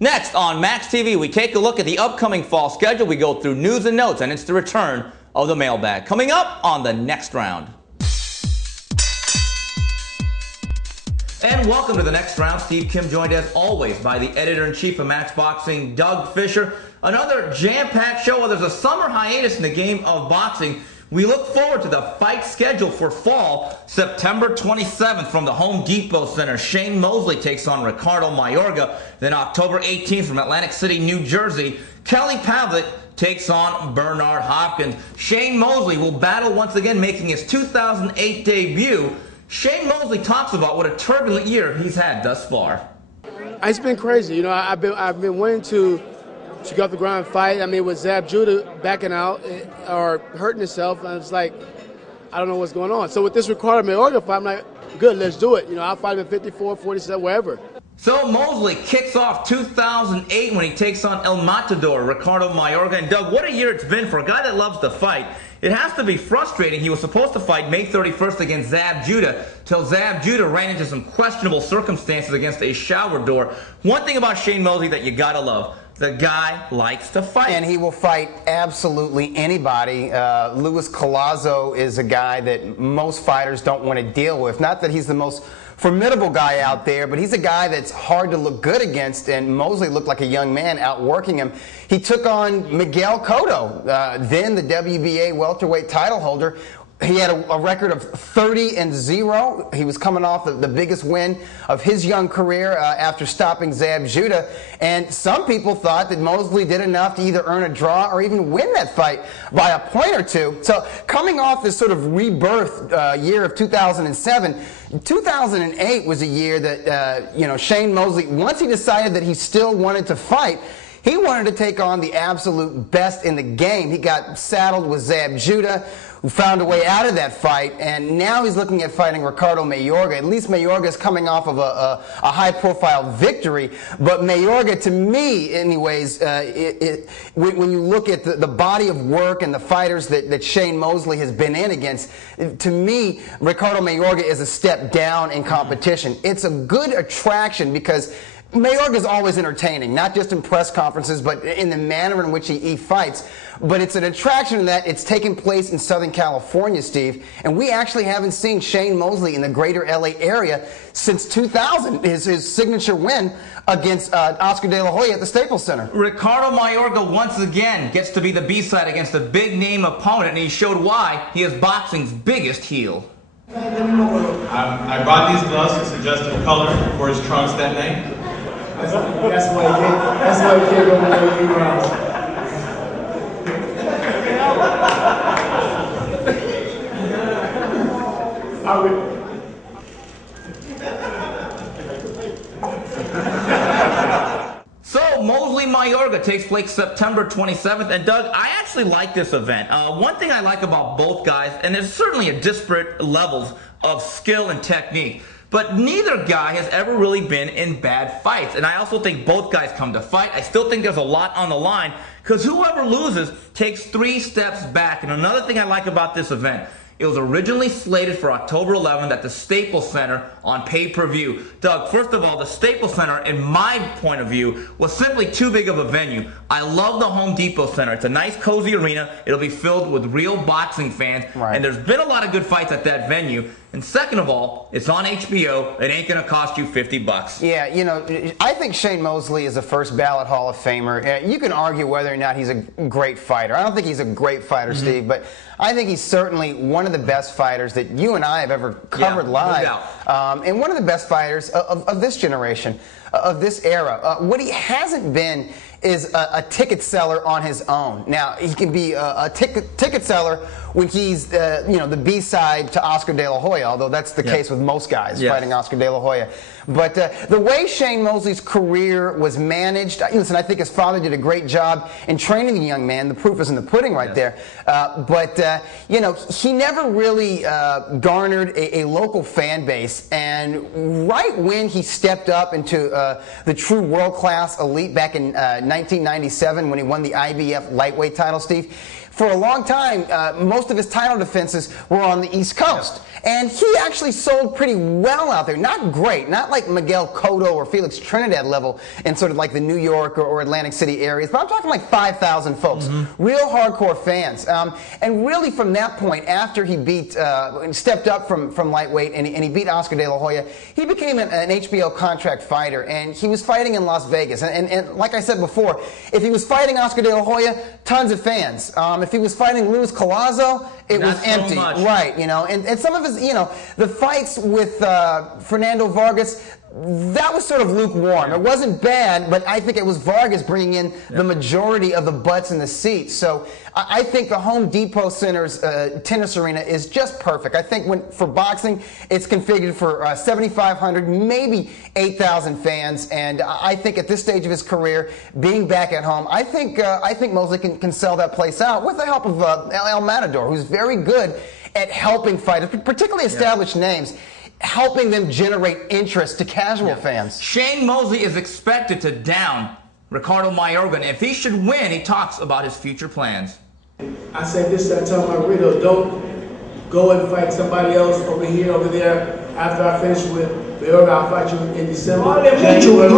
Next on Max TV, we take a look at the upcoming fall schedule. We go through news and notes, and it's the return of the mailbag. Coming up on the next round. And welcome to the next round. Steve Kim joined as always by the editor-in-chief of Max Boxing, Doug Fischer. Another jam-packed show. While there's a summer hiatus in the game of boxing, we look forward to the fight schedule for fall. September 27th from the Home Depot Center, Shane Mosley takes on Ricardo Mayorga. Then October 18th from Atlantic City, New Jersey, Kelly Pavlik takes on Bernard Hopkins. Shane Mosley will battle once again, making his 2008 debut. Shane Mosley talks about what a turbulent year he's had thus far. It's been crazy. You know, I've been wanting to go off the ground and fight. I mean, with Zab Judah backing out or hurting himself, and it's like, I don't know what's going on. So with this Ricardo Mayorga fight, I'm like, good, let's do it. You know, I'll fight him at 54, 47, wherever. So Mosley kicks off 2008 when he takes on El Matador, Ricardo Mayorga. And Doug, what a year it's been for a guy that loves to fight. It has to be frustrating. He was supposed to fight May 31st against Zab Judah, till Zab Judah ran into some questionable circumstances against a shower door. One thing about Shane Mosley that you gotta love, the guy likes to fight. And he will fight absolutely anybody. Luis Collazo is a guy that most fighters don't want to deal with. Not that he's the most formidable guy out there, but he's a guy that's hard to look good against, and Mosley looked like a young man outworking him. He took on Miguel Cotto, then the WBA welterweight title holder. He had a record of 30-0. He was coming off the biggest win of his young career after stopping Zab Judah. And some people thought that Mosley did enough to either earn a draw or even win that fight by a point or two. So coming off this sort of rebirth year of 2007, 2008 was a year that, you know, Shane Mosley, once he decided that he still wanted to fight, he wanted to take on the absolute best in the game. He got saddled with Zab Judah, who found a way out of that fight, and now he's looking at fighting Ricardo Mayorga. At least Mayorga is coming off of a high-profile victory, but Mayorga, to me, anyways, when you look at the body of work and the fighters that Shane Mosley has been in against, to me, Ricardo Mayorga is a step down in competition. It's a good attraction because Mayorga is always entertaining, not just in press conferences, but in the manner in which he fights. But it's an attraction in that it's taking place in Southern California, Steve, and we actually haven't seen Shane Mosley in the greater LA area since 2000, his signature win against Oscar De La Hoya at the Staples Center. Ricardo Mayorga once again gets to be the B-side against a big-name opponent, and he showed why he is boxing's biggest heel. I brought these gloves to suggest a color for his trunks that night. That's why he can't go below 3 rounds. So Mosley Mayorga takes place September 27th, and Doug, I actually like this event. One thing I like about both guys, and there's certainly a disparate levels of skill and technique, but neither guy has ever really been in bad fights. And I also think both guys come to fight. I still think there's a lot on the line because whoever loses takes 3 steps back. And another thing I like about this event, it was originally slated for October 11th at the Staples Center on pay-per-view. Doug, first of all, the Staples Center, in my point of view, was simply too big of a venue. I love the Home Depot Center. It's a nice, cozy arena. It'll be filled with real boxing fans. Right. And there's been a lot of good fights at that venue. And second of all, it's on HBO. It ain't going to cost you $50. Yeah, you know, I think Shane Mosley is a first ballot Hall of Famer. You can argue whether or not he's a great fighter. I don't think he's a great fighter, Steve, but I think he's certainly one of the best fighters that you and I have ever covered live. No doubt. And one of the best fighters of this generation, of this era. What he hasn't been is a ticket seller on his own. Now, he can be a ticket seller when he's you know, the B-side to Oscar De La Hoya, although that's the case with most guys fighting Oscar De La Hoya. But the way Shane Mosley's career was managed, listen, I think his father did a great job in training the young man. The proof is in the pudding right there. But you know, he never really garnered a local fan base. And right when he stepped up into the true world-class elite back in 1997 when he won the IBF lightweight title, Steve, for a long time, most of his title defenses were on the East Coast. And he actually sold pretty well out there. Not great, not like Miguel Cotto or Felix Trinidad level in sort of like the New York or Atlantic City areas, but I'm talking like 5,000 folks, real hardcore fans. And really from that point, after he stepped up from lightweight and he beat Oscar De La Hoya, he became an HBO contract fighter, and he was fighting in Las Vegas. And like I said before, if he was fighting Oscar De La Hoya, tons of fans. If he was fighting Luis Collazo, it was empty. Right, you know, and some of his, you know, the fights with Fernando Vargas, that was sort of lukewarm. It wasn't bad, but I think it was Vargas bringing in the majority of the butts in the seats. So I think the Home Depot Center's tennis arena is just perfect. I think for boxing, it's configured for 7,500, maybe 8,000 fans. And I think at this stage of his career, being back at home, I think Mosley can sell that place out with the help of El Matador, who's very good at helping fighters, particularly established names, helping them generate interest to casual fans. Shane Mosley is expected to down Ricardo Mayorga, and if he should win, he talks about his future plans. I said this, I tell Margarito, don't go and fight somebody else over here, over there. After I finish with Mayorga, I'll fight you in December. No hable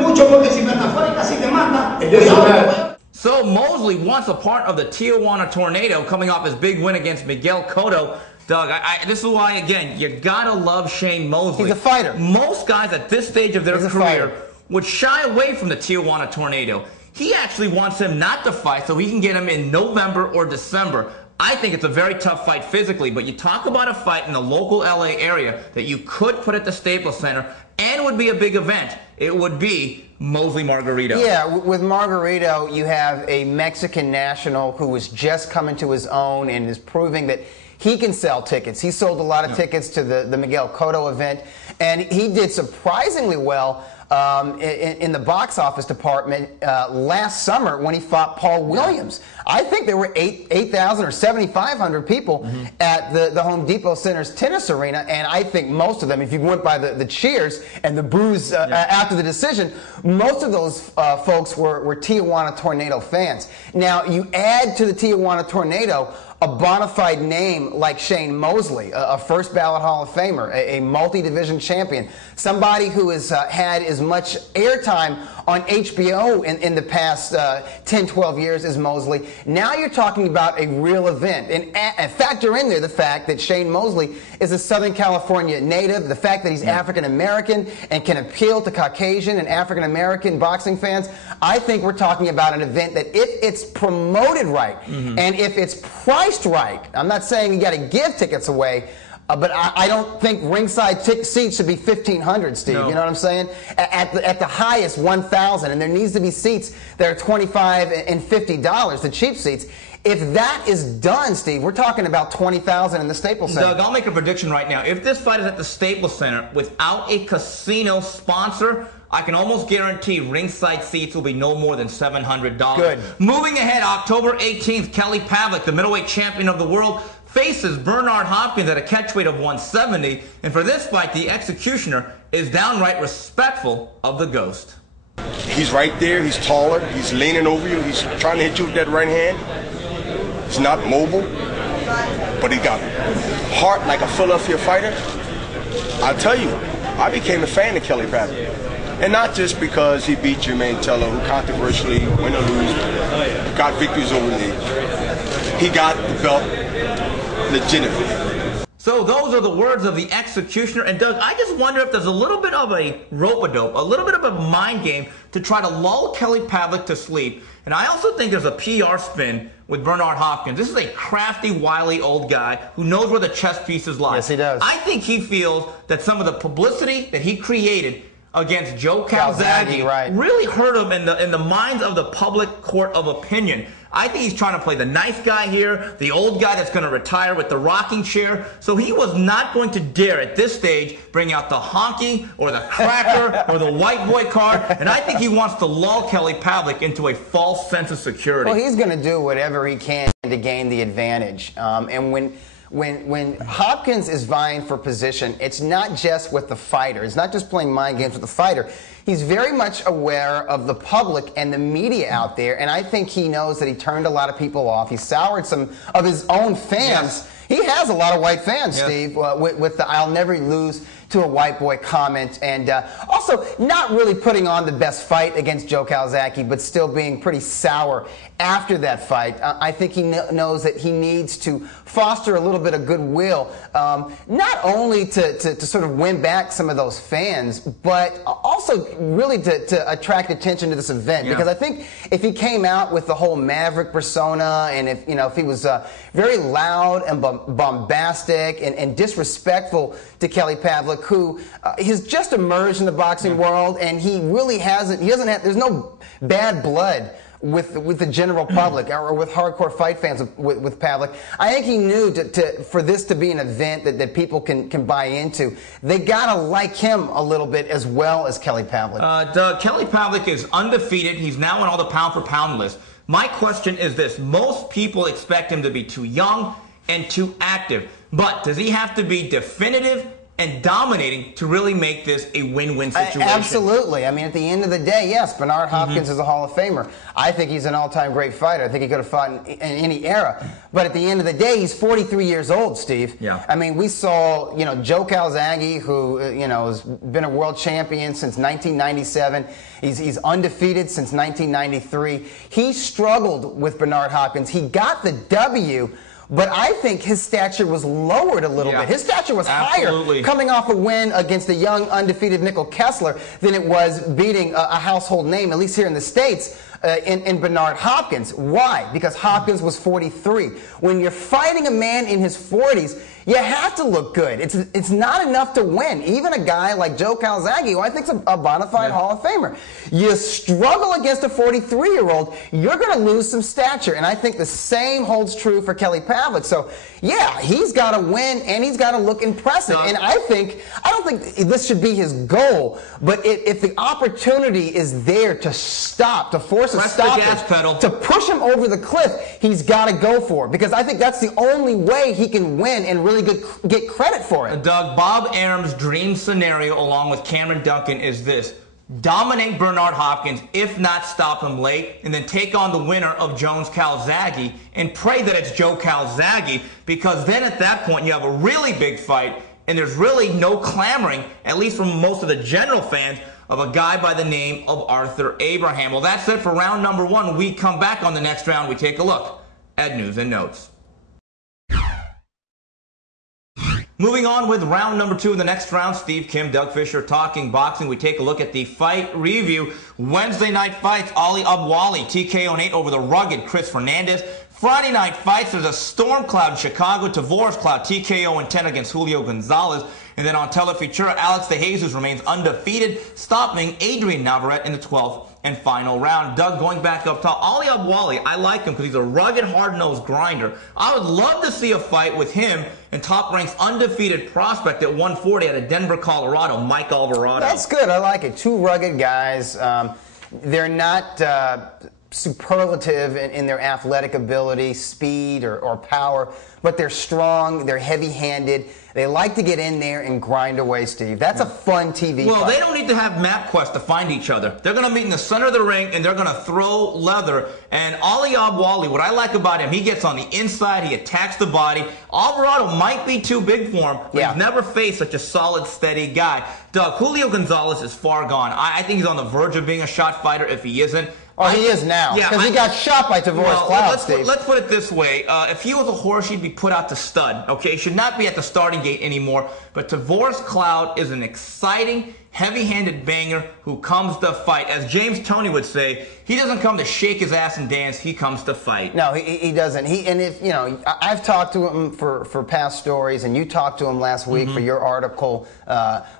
mucho, porque si metafóricamente si te mata. It doesn't matter. So Mosley wants a part of the Tijuana Tornado, coming off his big win against Miguel Cotto. Doug, this is why, again, you gotta love Shane Mosley. He's a fighter. Most guys at this stage of their career would shy away from the Tijuana Tornado. He actually wants him not to fight so he can get him in November or December. I think it's a very tough fight physically, but you talk about a fight in the local LA area that you could put at the Staples Center and would be a big event. It would be Mosley Margarito. Yeah, with Margarito, you have a Mexican national who is just coming to his own and is proving that he can sell tickets. He sold a lot of tickets to the Miguel Cotto event, and he did surprisingly well in the box office department last summer when he fought Paul Williams. I think there were 8,000 or 7,500 people at the Home Depot Center's tennis arena, and I think most of them, if you went by the cheers and the boos after the decision, most of those folks were Tijuana Tornado fans. Now, you add to the Tijuana Tornado a bona fide name like Shane Mosley, a first ballot Hall of Famer, a multi-division champion, somebody who has had as much airtime on HBO in the past 10, 12 years as Mosley. Now you're talking about a real event. And factor in there the fact that Shane Mosley is a Southern California native, the fact that he's African-American and can appeal to Caucasian and African-American boxing fans. I think we're talking about an event that if it's promoted right and if it's priced right, I'm not saying you got to give tickets away, but I don't think ringside seats should be 1,500, Steve. No. You know what I'm saying? At the highest, 1,000, and there needs to be seats that are $25 and $50, the cheap seats. If that is done, Steve, we're talking about 20,000 in the Staples Center. Doug, I'll make a prediction right now. If this fight is at the Staples Center without a casino sponsor, I can almost guarantee ringside seats will be no more than $700. Good. Moving ahead, October 18th, Kelly Pavlik, the middleweight champion of the world, faces Bernard Hopkins at a catchweight of 170. And for this fight, the executioner is downright respectful of the Ghost. He's right there. He's taller. He's leaning over you. He's trying to hit you with that right hand. He's not mobile, but he got heart like a Philadelphia fighter. I'll tell you, I became a fan of Kelly Pavlik. And not just because he beat Jermaine Teller, who controversially, win or lose, got victories over me. He got the belt legitimately. So those are the words of the executioner. And Doug, I just wonder if there's a little bit of a rope-a-dope, a little bit of a mind game to try to lull Kelly Pavlik to sleep. And I also think there's a PR spin with Bernard Hopkins. This is a crafty, wily old guy who knows where the chess pieces lie. Yes, he does. I think he feels that some of the publicity that he created against Joe Calzaghe really hurt him in the minds of the public court of opinion. I think he's trying to play the nice guy here, the old guy that's going to retire with the rocking chair. So he was not going to dare at this stage bring out the honky or the cracker or the white boy card. And I think he wants to lull Kelly Pavlik into a false sense of security. Well, he's going to do whatever he can to gain the advantage. And when Hopkins is vying for position, it's not just with the fighter. It's not just playing mind games with the fighter. He's very much aware of the public and the media out there, and I think he knows that he turned a lot of people off. He soured some of his own fans. Yes. He has a lot of white fans, Steve, with the I'll never lose to a white boy comment, and also not really putting on the best fight against Joe Calzaghe, but still being pretty sour after that fight. I think he knows that he needs to foster a little bit of goodwill, not only to sort of win back some of those fans, but also really to attract attention to this event. Because I think if he came out with the whole Maverick persona, and if he was very loud and bombastic and disrespectful to Kelly Pavlik, who has just emerged in the boxing world, and he really there's no bad blood with the general public or with hardcore fight fans with Pavlik. I think he knew for this to be an event that people can buy into, they gotta like him a little bit as well as Kelly Pavlik. Doug, Kelly Pavlik is undefeated. He's now on all the pound-for-pound list. My question is this. Most people expect him to be too young and too active. But does he have to be definitive and dominating to really make this a win-win situation? Absolutely. I mean, at the end of the day, yes, Bernard Hopkins is a Hall of Famer. I think he's an all-time great fighter. I think he could have fought in any era. But at the end of the day, he's 43 years old, Steve. Yeah. I mean, we saw, Joe Calzaghe, who, has been a world champion since 1997. He's undefeated since 1993. He struggled with Bernard Hopkins. He got the W, but I think his stature was lowered a little bit. His stature was higher coming off a win against the young, undefeated Nickel Kessler than it was beating a household name, at least here in the States, in Bernard Hopkins. Why? Because Hopkins was 43. When you're fighting a man in his 40s, you have to look good. It's not enough to win. Even a guy like Joe Calzaghe, who I think is a bona fide Hall of Famer, you struggle against a 43-year-old, you're going to lose some stature. And I think the same holds true for Kelly Pavlik. So, yeah, he's got to win and he's got to look impressive. And I don't think this should be his goal, but if the opportunity is there to force a stoppage, to push him over the cliff, he's got to go for it. Because I think that's the only way he can win and really get credit for it. Doug, Bob Arum's dream scenario along with Cameron Duncan is this. Dominate Bernard Hopkins, if not stop him late, and then take on the winner of Jones Calzaghe and pray that it's Joe Calzaghe, because then at that point you have a really big fight and there's really no clamoring, at least from most of the general fans, of a guy by the name of Arthur Abraham. Well, that's it for round number 1. When we come back on the next round, we take a look at news and notes. Moving on with round number 2. In the next round, Steve Kim, Doug Fisher talking boxing. We take a look at the fight review. Wednesday night fights, Ali Abwali, TKO 8 over the rugged Chris Fernandez. Friday night fights, there's a Storm Cloud in Chicago, Tavoris Cloud, TKO in 10 against Julio Gonzalez. And then on Telefutura, Alex De Jesus remains undefeated, stopping Adrian Navarrete in the 12th and final round. Doug, going back up top, Ali Abwali, I like him because he's a rugged, hard-nosed grinder. I would love to see a fight with him and Top Rank's undefeated prospect at 140 out of Denver, Colorado, Mike Alvarado. That's good. I like it. Two rugged guys. They're not superlative in their athletic ability, speed, or power, but they're strong, they're heavy-handed. They like to get in there and grind away, Steve. That's a fun TV fight. They don't need to have MapQuest to find each other. They're going to meet in the center of the ring, and they're going to throw leather. And Ali Abwali, what I like about him, he gets on the inside, he attacks the body. Alvarado might be too big for him, but he's never faced such a solid, steady guy. Doug, Julio Gonzalez is far gone. I think he's on the verge of being a shot fighter if he isn't. Oh, he is now, because he got shot by Tavoris Cloud, Steve. Let's put it this way. If he was a horse, he'd be put out to stud, okay? He should not be at the starting gate anymore. But Tavoris Cloud is an exciting, heavy-handed banger who comes to fight. As James Toney would say, he doesn't come to shake his ass and dance. He comes to fight. No, he doesn't. I've talked to him for past stories, and you talked to him last week for your article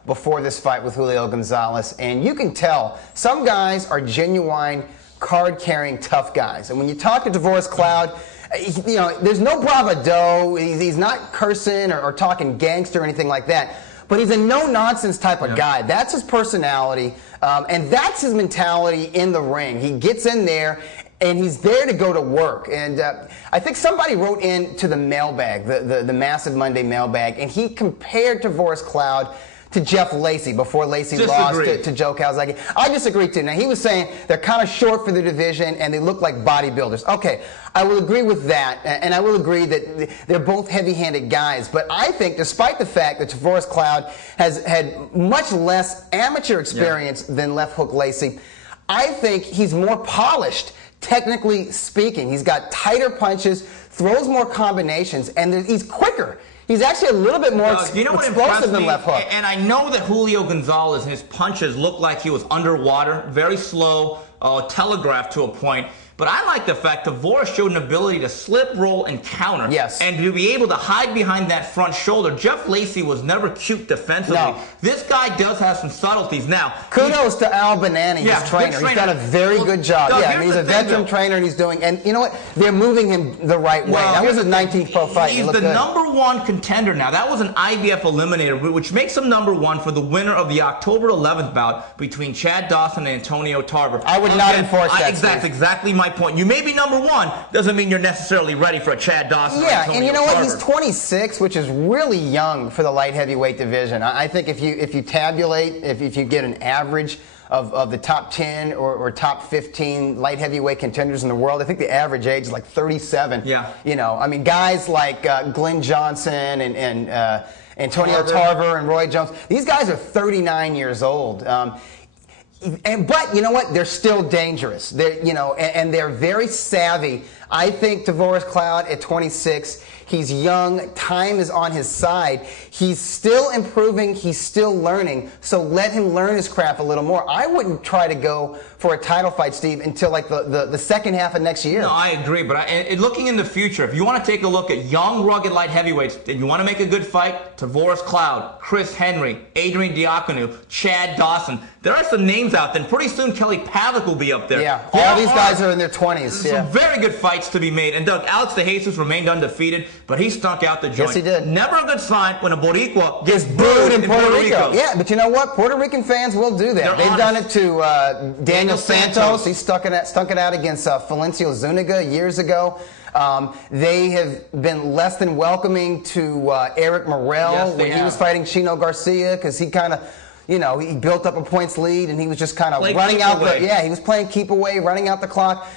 before this fight with Julio Gonzalez. And you can tell some guys are genuine card-carrying tough guys. And when you talk to Tavoris Cloud, there's no bravado. He's not cursing or talking gangster or anything like that. But he's a no-nonsense type of guy. That's his personality, and that's his mentality in the ring. He gets in there, and he's there to go to work. And I think somebody wrote in to the mailbag, the Massive Monday mailbag, and he compared Tavoris Cloud to Jeff Lacey before Lacey lost to Joe Calzaghe. I disagree too. Now, he was saying they're kind of short for the division and they look like bodybuilders. Okay, I will agree with that, and I will agree that they're both heavy-handed guys. But I think, despite the fact that Tavoris Cloud has had much less amateur experience than left hook Lacey, I think he's more polished, technically speaking. He's got tighter punches, throws more combinations, and he's quicker. He's actually a little bit more explosive than left hook. And I know that Julio Gonzalez, his punches looked like he was underwater, very slow, telegraphed to a point. But I like the fact Tavoris showed an ability to slip, roll, and counter. Yes. And to be able to hide behind that front shoulder. Jeff Lacey was never cute defensively. No. This guy does have some subtleties. Now, kudos to Al Banani, his trainer. He's done a very good job. Doug, yeah, he's a veteran trainer, and he's doing. And you know what? They're moving him the right way. That was his 19th pro fight. He's the #1 contender now. That was an IBF eliminator, which makes him #1 for the winner of the October 11th bout between Chad Dawson and Antonio Tarver. I would not enforce that. That's exactly my point. You may be #1, doesn't mean you're necessarily ready for a Chad Dawson. Yeah, or Antonio and you know what? Tarver. He's 26, which is really young for the light heavyweight division. I think if you tabulate, if you get an average of the top 10 or top 15 light heavyweight contenders in the world, I think the average age is like 37. Yeah. You know, I mean, guys like Glenn Johnson and Antonio Tarver and Roy Jones, these guys are 39 years old. But you know what? They're still dangerous. They're, and they're very savvy. I think Tavoris Cloud at 26, he's young. Time is on his side. He's still improving. He's still learning. So let him learn his craft a little more. I wouldn't try to go for a title fight, Steve, until like the second half of next year. No, I agree. But looking in the future, if you want to take a look at young, rugged light heavyweights, and you want to make a good fight, Tavoris Cloud, Chris Henry, Adrian Diacono, Chad Dawson. There are some names out there. And pretty soon, Kelly Pavlik will be up there. Yeah, all these guys are in their 20s. Some very good fights to be made. And Doug, Alex De Jesus remained undefeated, but he stunk out the joint. Yes, he did. Never a good sign when a Boricua gets booed in Puerto Rico. Yeah, but you know what? Puerto Rican fans will do that. They've done it to Daniel Santos. He stuck it out against Felencio Zuniga years ago. They have been less than welcoming to Eric Morrell when he was fighting Chino Garcia, because he kind of, he built up a points lead and he was just kind of running out he was playing keep away, running out the clock.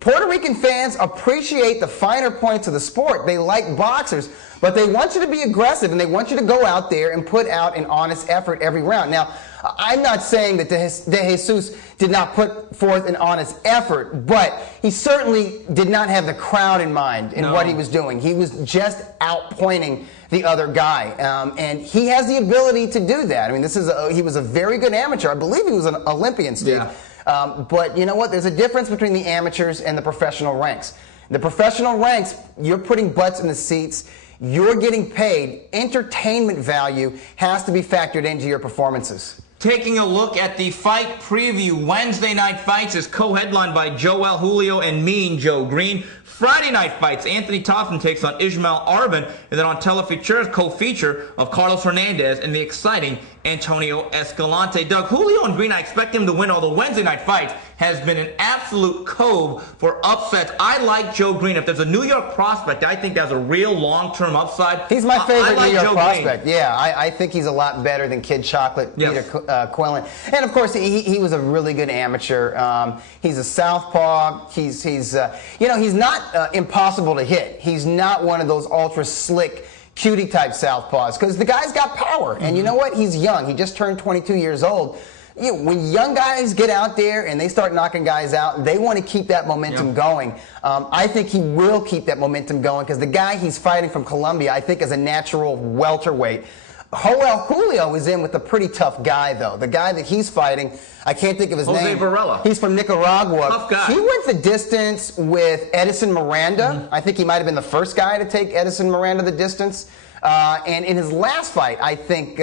Puerto Rican fans appreciate the finer points of the sport. They like boxers, but they want you to be aggressive and they want you to go out there and put out an honest effort every round. Now, I'm not saying that De Jesus did not put forth an honest effort, but he certainly did not have the crowd in mind in what he was doing. He was just outpointing the other guy, and he has the ability to do that. I mean, he was a very good amateur. I believe he was an Olympian, Steve. Yeah. But you know what? There's a difference between the amateurs and the professional ranks. The professional ranks, you're putting butts in the seats. You're getting paid. Entertainment value has to be factored into your performances. Taking a look at the fight preview, Wednesday Night Fights is co-headlined by Joel Julio and Mean Joe Green. Friday Night Fights, Anthony Thompson takes on Ismail Arvin, and then on Telefeature's co-feature of Carlos Hernandez and the exciting Antonio Escalante. Doug, Julio and Green, I expect him to win, although Wednesday Night Fights has been an absolute cove for upsets. I like Joe Green. If there's a New York prospect I think has a real long-term upside, he's my favorite New York prospect. Green. Yeah, I think he's a lot better than Kid Chocolate, Peter Quillen. And of course, he was a really good amateur. He's a southpaw. He's not impossible to hit. He's not one of those ultra slick cutie type southpaws, because the guy's got power. And you know what? He's young. He just turned 22 years old. When young guys get out there and they start knocking guys out, they want to keep that momentum going. I think he will keep that momentum going, because the guy he's fighting from Colombia, I think, is a natural welterweight. Joel Julio is in with a pretty tough guy, though. The guy that he's fighting, I can't think of his name. Jose Varela. He's from Nicaragua. Tough guy. He went the distance with Edison Miranda. I think he might have been the first guy to take Edison Miranda the distance. And in his last fight, I think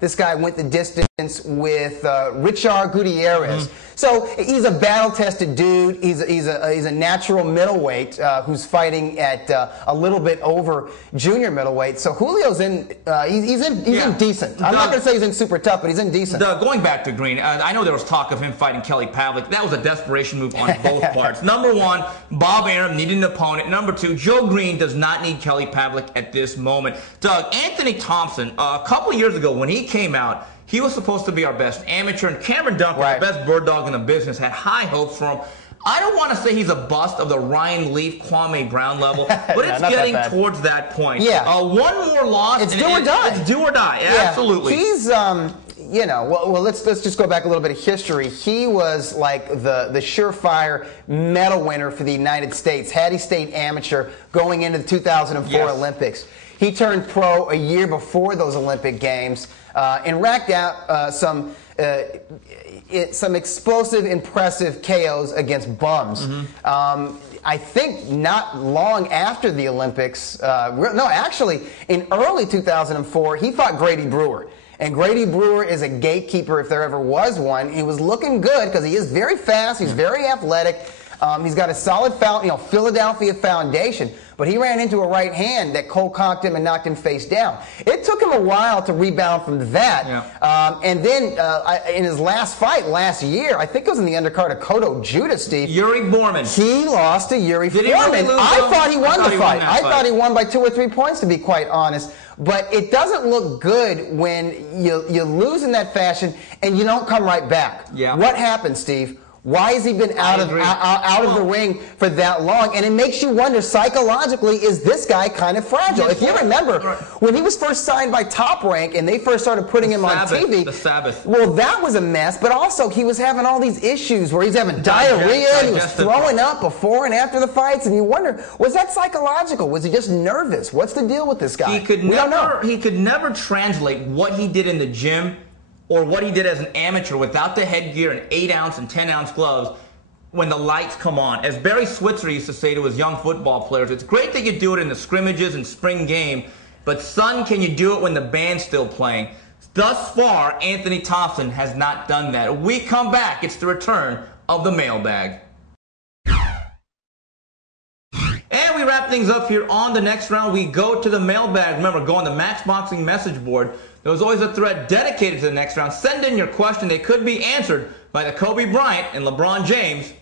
this guy went the distance with Richard Gutierrez. So he's a battle-tested dude. He's a natural middleweight who's fighting at a little bit over junior middleweight. So Julio's in. He's in decent. I'm not going to say he's in super tough, but he's in decent. Going back to Green, I know there was talk of him fighting Kelly Pavlik. That was a desperation move on both parts. Number one, Bob Arum needed an opponent. Number two, Joe Green does not need Kelly Pavlik at this moment. Doug, Anthony Thompson, a couple of years ago when he came out, he was supposed to be our best amateur, and Cameron Duncan, the best bird dog in the business, had high hopes for him. I don't want to say he's a bust of the Ryan Leaf, Kwame Brown level, but it's getting towards that point. Yeah. One more loss. It's do or die. It's do or die. Yeah. Absolutely. He's, you know, well, let's just go back a little bit of history. He was like the surefire medal winner for the United States. Had he stayed amateur going into the 2004 Olympics. He turned pro a year before those Olympic Games and racked out some explosive, impressive KOs against bums. I think not long after the Olympics, no, actually, in early 2004, he fought Grady Brewer. And Grady Brewer is a gatekeeper if there ever was one. He was looking good because he is very fast. He's very athletic. He's got a solid Philadelphia foundation. But he ran into a right hand that cold cocked him and knocked him face down. It took him a while to rebound from that. And then in his last fight last year, I think it was in the undercard of Cotto Judah, Steve. Yuri Borman. He lost to Yuri Foreman. Really lose, I thought he won the fight. I thought he won by 2 or 3 points, to be quite honest. But it doesn't look good when you lose in that fashion and you don't come right back. What happened, Steve? Why has he been out of the ring for that long? And it makes you wonder, psychologically, is this guy kind of fragile? If you remember, when he was first signed by Top Rank and they first started putting him on TV, well, that was a mess. But also, he was having all these issues where he's having diarrhea, and he was throwing up before and after the fights, and you wonder, was that psychological? Was he just nervous? What's the deal with this guy? We don't know. He could never translate what he did in the gym or what he did as an amateur without the headgear and 8-ounce and 10-ounce gloves when the lights come on. As Barry Switzer used to say to his young football players, it's great that you do it in the scrimmages and spring game, but son, can you do it when the band's still playing? Thus far, Anthony Thompson has not done that. When we come back, it's the return of the mailbag. And we wrap things up here on the next round. We go to the mailbag. Remember, go on the Max Boxing message board. There's always a thread dedicated to the next round. Send in your question. They could be answered by the Kobe Bryant and LeBron James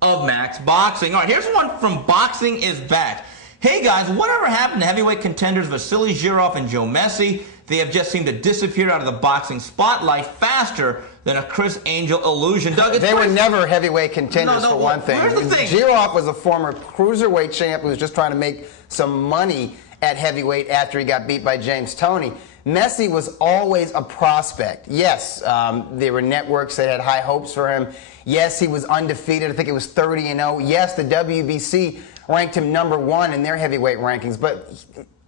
of Max Boxing. All right, here's one from Boxing is Back. Hey, guys, whatever happened to heavyweight contenders Vasily Zhirov and Joe Messi? They have just seemed to disappear out of the boxing spotlight faster than a Chris Angel illusion. Doug, they were never heavyweight contenders, for one thing. Here's the thing. Zhirov was a former cruiserweight champ who was just trying to make some money at heavyweight after he got beat by James Toney. Messi was always a prospect. Yes, there were networks that had high hopes for him. Yes, he was undefeated. I think it was 30-0. Yes, the WBC ranked him #1 in their heavyweight rankings, but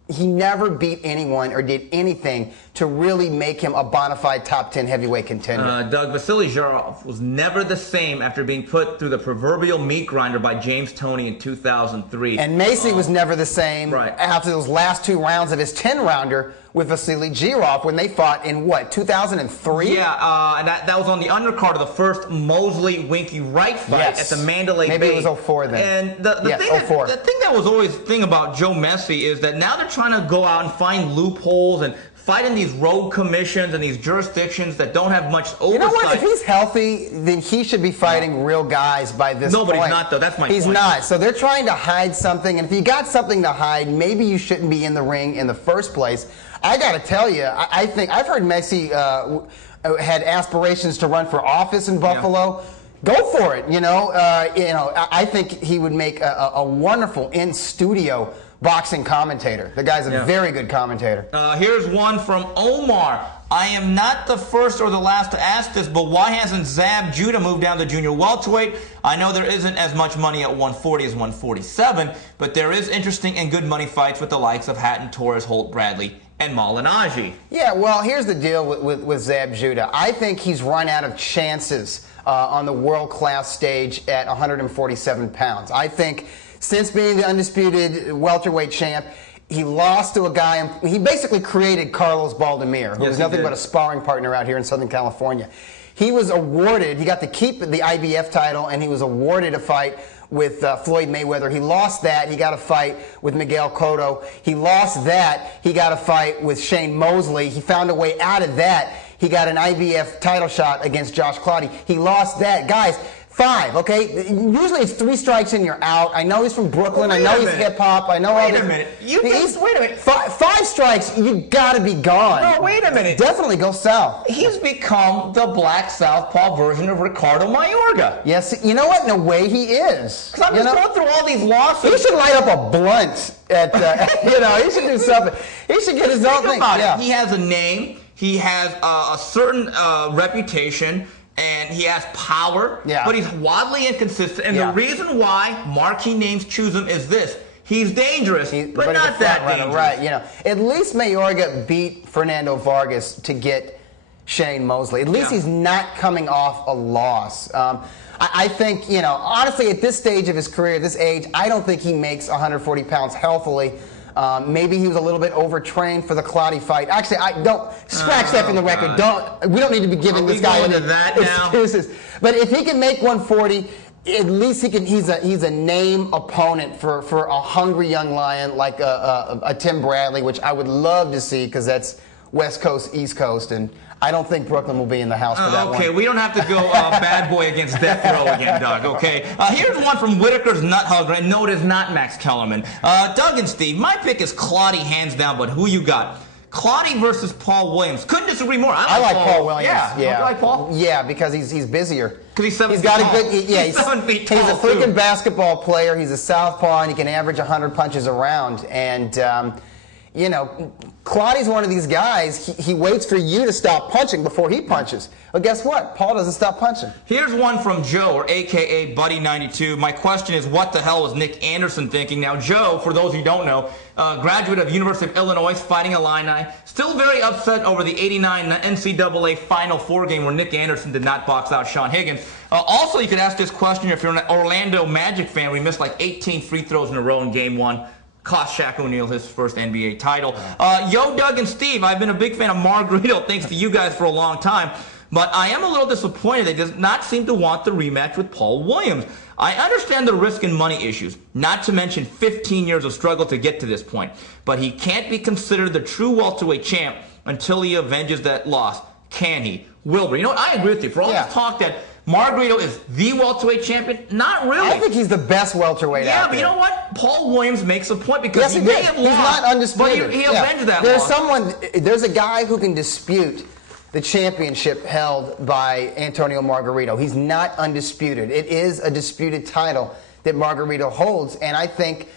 he never beat anyone or did anything to really make him a bona fide top 10 heavyweight contender. Doug, Vasily Zhirov was never the same after being put through the proverbial meat grinder by James Toney in 2003. And Macy was never the same after those last 2 rounds of his 10-rounder with Vasily Zhirov when they fought in, what, 2003? Yeah, and that was on the undercard of the first Mosley-Winky Wright fight at the Mandalay Bay. Maybe it was 04 then. And the thing that was always the thing about Joe Messi is that now they're trying to go out and find loopholes and fight in these rogue commissions and these jurisdictions that don't have much oversight. You know what? If he's healthy, then he should be fighting real guys by this point. No, but he's not, though. That's my point. He's not. So they're trying to hide something, and if you got something to hide, maybe you shouldn't be in the ring in the first place. I got to tell you, I think I've heard Messi had aspirations to run for office in Buffalo. Go for it. I think he would make a wonderful in-studio boxing commentator. The guy's a very good commentator. Here's one from Omar. I am not the first or the last to ask this, but why hasn't Zab Judah moved down to junior welterweight? I know there isn't as much money at 140 as 147, but there is interesting and good money fights with the likes of Hatton, Torres, Holt, Bradley, and Malignaggi. Yeah, well, here's the deal with Zab Judah. I think he's run out of chances on the world-class stage at 147 pounds. I think since being the undisputed welterweight champ, he lost to a guy, and he basically created Carlos Baldemir, who was nothing but a sparring partner out here in Southern California. He was awarded, he got to keep the IBF title, and he was awarded a fight with Floyd Mayweather. He lost that. He got a fight with Miguel Cotto. He lost that. He got a fight with Shane Mosley. He found a way out of that. He got an IBF title shot against Josh Clottey. He lost that. Guys, 5, okay? Usually it's 3 strikes and you're out. I know he's from Brooklyn. I know he's hip-hop. I know all this. Wait a minute. Wait a minute. 5 strikes, you got to be gone. No, wait a minute. Definitely go south. He's become the black southpaw version of Ricardo Mayorga. Yes, you know what? In a way, he is. Because I'm just going through all these lawsuits. He should light up a blunt at, you know, he should do something. He should get his own thing. Yeah. He has a name. He has a certain reputation. And he has power, but he's wildly inconsistent. And the reason why marquee names choose him is this. He's dangerous, but not that dangerous. Right, you know. At least Mayorga beat Fernando Vargas to get Shane Mosley. At least he's not coming off a loss. I think, you know, honestly, at this stage of his career, this age, I don't think he makes 140 pounds healthily. Maybe he was a little bit overtrained for the Clottey fight. Actually, I don't scratch that from the record. We don't need to be giving this guy any excuses. But if he can make 140, at least he can. He's a name opponent for a hungry young lion like a Tim Bradley, which I would love to see because that's West Coast, East Coast, and I don't think Brooklyn will be in the house for that one. Okay, we don't have to go bad boy against death row again, Doug, okay? Here's one from Whitaker's Nut Hugger, and no, it is not Max Kellerman. Doug and Steve, my pick is Clottey hands down, but who you got? Clottey versus Paul Williams. Couldn't disagree more. I like Paul Williams. Yeah. You like Paul? Yeah, because he's busier. Because he's 7 feet tall. He's got a good, he's 7 feet tall, he's a freaking basketball player. He's a southpaw, and he can average 100 punches around. And, you know, Clottey's one of these guys, he waits for you to stop punching before he punches. Well, guess what? Paul doesn't stop punching. Here's one from Joe, or a.k.a. Buddy92. My question is, what the hell was Nick Anderson thinking? Now, Joe, for those who don't know, graduate of University of Illinois, Fighting Illini, still very upset over the '89 NCAA Final Four game where Nick Anderson did not box out Sean Higgins. Also, you could ask this question if you're an Orlando Magic fan. We missed like 18 free throws in a row in Game 1. Cost Shaq O'Neal his first NBA title. Yo, Doug and Steve, I've been a big fan of Margarito thanks to you guys for a long time, but I am a little disappointed they does not seem to want the rematch with Paul Williams. I understand the risk and money issues, not to mention 15 years of struggle to get to this point, but he can't be considered the true welterweight champ until he avenges that loss. Can he? Wilbur, you know what? I agree with you. For all this talk that Margarito is the welterweight champion, not really. I think he's the best welterweight out there. Yeah, but you know what? Paul Williams makes a point because he may have lost. He's not undisputed. But he avenged that loss. There's a guy who can dispute the championship held by Antonio Margarito. He's not undisputed. It is a disputed title that Margarito holds, and I think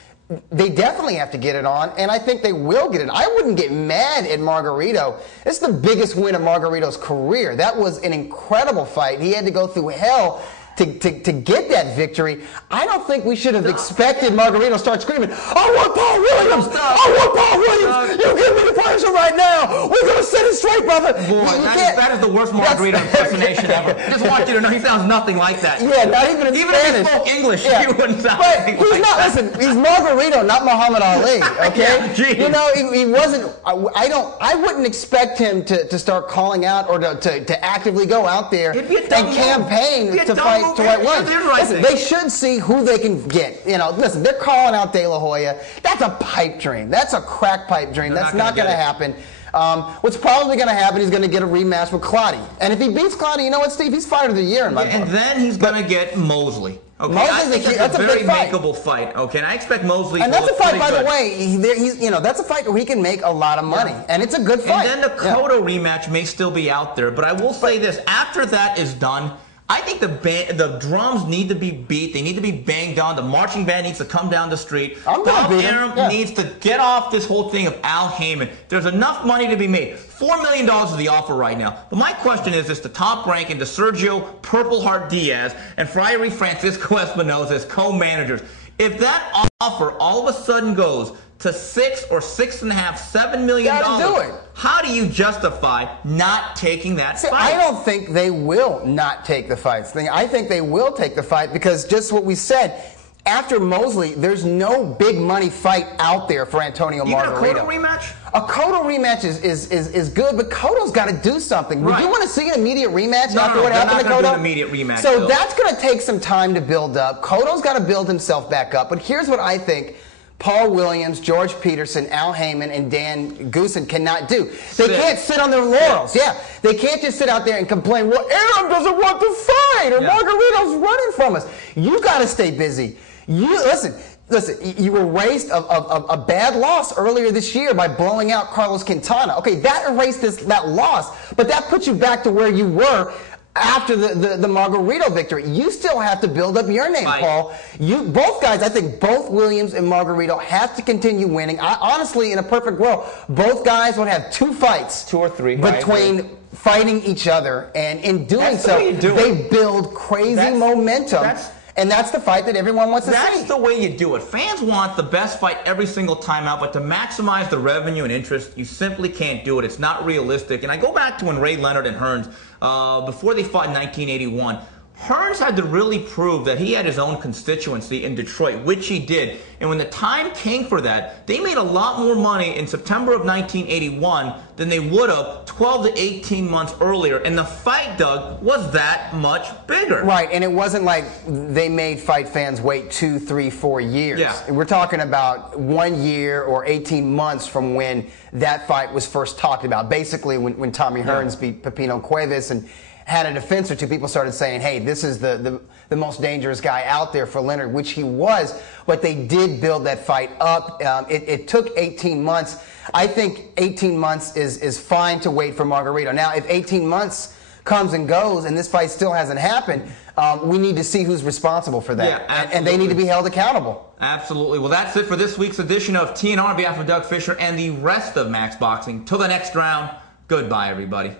they definitely have to get it on, and I think they will get it. I wouldn't get mad at Margarito. It's the biggest win of Margarito's career. That was an incredible fight. He had to go through hell to get that victory. I don't think we should have expected Margarito to start screaming, I want Paul Williams! I want Paul Williams! You give me the Punisher right now! We're going to set it straight, brother! Boy, that is the worst Margarito impersonation ever. Just want you to know he sounds nothing like that. Yeah, not even in Spanish. Even if he spoke English, he wouldn't sound anything like that. Listen, he's Margarito, not Muhammad Ali, okay? You know, he wasn't, I wouldn't expect him to start calling out or to actively go out there and campaign to fight White Williams. Listen, they should see who they can get. You know, listen, they're calling out De La Hoya. That's a pipe dream. That's a crack pipe dream. That's not going to happen. What's probably going to happen, he's going to get a rematch with Clottey. And if he beats Clottey, you know what, Steve? He's fighter of the year in my book. And then he's going to get Mosley. Okay, I think that's a very makeable fight. Okay, and I expect Mosley. And that's a fight, by the way. That's a fight where he can make a lot of money, and it's a good fight. And then the Cotto rematch may still be out there, but I will say this: after that is done, I think the drums need to be beat. They need to be banged on. The marching band needs to come down the street. Bob Arum needs to get off this whole thing of Al Heyman. There's enough money to be made. $4 million is the offer right now. But my question is the top rank into Sergio Purple Heart Diaz and Fiery Francisco Espinosa as co-managers. If that offer all of a sudden goes to $6 or $6.5, $7 million, how do you justify not taking that fight? I don't think they will not take the fights. I think they will take the fight because just what we said, after Mosley, there's no big money fight out there for Antonio Margarito. Even a Cotto rematch? A Cotto rematch is good, but Cotto's got to do something. Would you want to see an immediate rematch after what happened to Cotto? Do an immediate rematch. So that's going to take some time to build up. Cotto's got to build himself back up. But here's what I think Paul Williams, George Peterson, Al Heyman, and Dan Goossen cannot do. They can't sit on their laurels. Yeah. They can't just sit out there and complain, well, Aaron doesn't want to fight, or Margarito's running from us. You got to stay busy. Listen, you erased a bad loss earlier this year by blowing out Carlos Quintana. Okay, that erased that loss, but that puts you back to where you were after the Margarito victory. You still have to build up your name, Paul. Both guys, I think both Williams and Margarito have to continue winning. Honestly, in a perfect world, both guys would have 2 fights. 2 or 3. Between fighting each other. And in doing so, they build crazy momentum. And that's the fight that everyone wants to see. That's the way you do it. Fans want the best fight every single time out, but to maximize the revenue and interest, you simply can't do it. It's not realistic. And I go back to when Ray Leonard and Hearns, before they fought in 1981, Hearns had to really prove that he had his own constituency in Detroit, which he did. And when the time came for that, they made a lot more money in September of 1981 than they would have 12 to 18 months earlier. And the fight, Doug, was that much bigger. Right, and it wasn't like they made fight fans wait 2, 3, 4 years. Yeah. We're talking about 1 year or 18 months from when that fight was first talked about. Basically, when Tommy Hearns beat Pepino Cuevas and had a defense or two, people started saying, hey, this is the most dangerous guy out there for Leonard, which he was, but they did build that fight up. It took 18 months. I think 18 months is fine to wait for Margarito. Now, if 18 months comes and goes and this fight still hasn't happened, we need to see who's responsible for that. Yeah, and they need to be held accountable. Absolutely. Well, that's it for this week's edition of TNR on behalf of Doug Fischer and the rest of Max Boxing. Till the next round, goodbye, everybody.